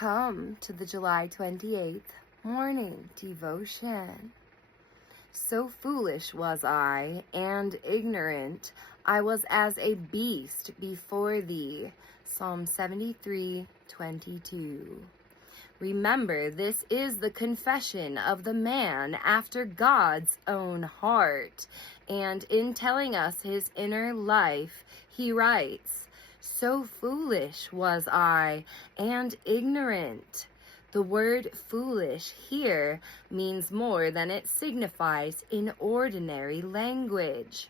Welcome to the July 28th morning devotion. So foolish was I, and ignorant, I was as a beast before thee. Psalm 73:22. Remember, this is the confession of the man after God's own heart. And in telling us his inner life, he writes, "So foolish was I, and ignorant." The word foolish here means more than it signifies in ordinary language.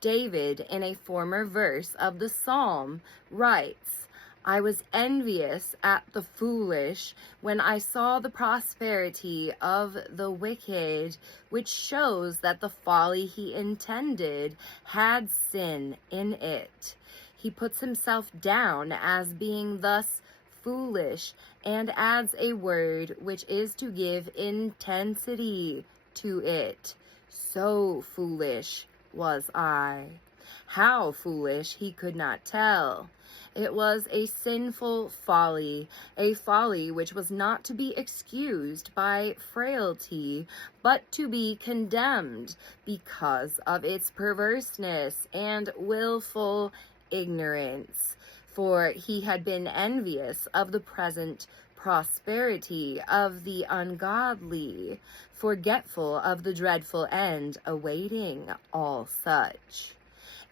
David, in a former verse of the psalm, writes, "I was envious at the foolish when I saw the prosperity of the wicked," which shows that the folly he intended had sin in it. He puts himself down as being thus foolish and adds a word which is to give intensity to it. So foolish was I. How foolish he could not tell. It was a sinful folly, a folly which was not to be excused by frailty, but to be condemned because of its perverseness and willful ignorance. For he had been envious of the present prosperity of the ungodly, forgetful of the dreadful end awaiting all such.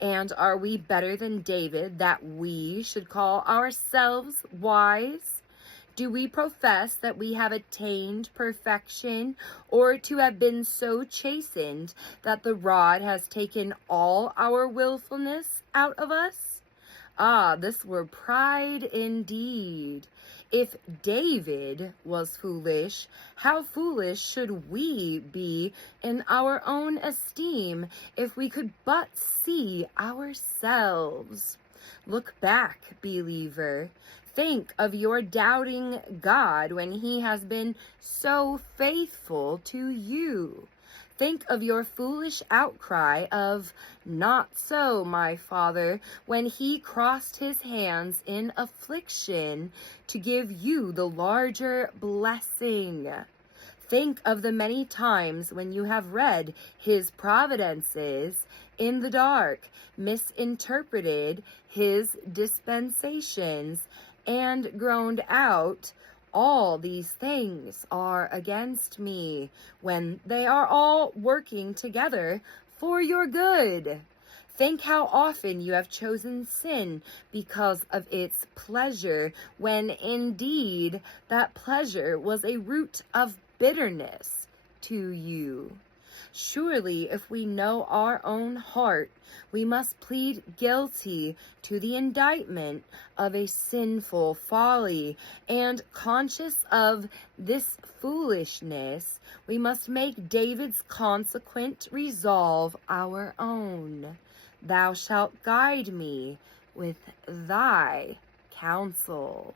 And are we better than David that we should call ourselves wise? Do we profess that we have attained perfection, or to have been so chastened that the rod has taken all our willfulness out of us? Ah, this were pride indeed. If David was foolish, how foolish should we be in our own esteem if we could but see ourselves? Look back, believer. Think of your doubting God when he has been so faithful to you. Think of your foolish outcry of, "Not so, my Father," when he crossed his hands in affliction to give you the larger blessing. Think of the many times when you have read his providences in the dark, misinterpreted his dispensations, and groaned out, "All these things are against me," when they are all working together for your good. Think how often you have chosen sin because of its pleasure, when indeed that pleasure was a root of bitterness to you. Surely, if we know our own heart, we must plead guilty to the indictment of a sinful folly, and conscious of this foolishness, we must make David's consequent resolve our own. "Thou shalt guide me with thy counsel."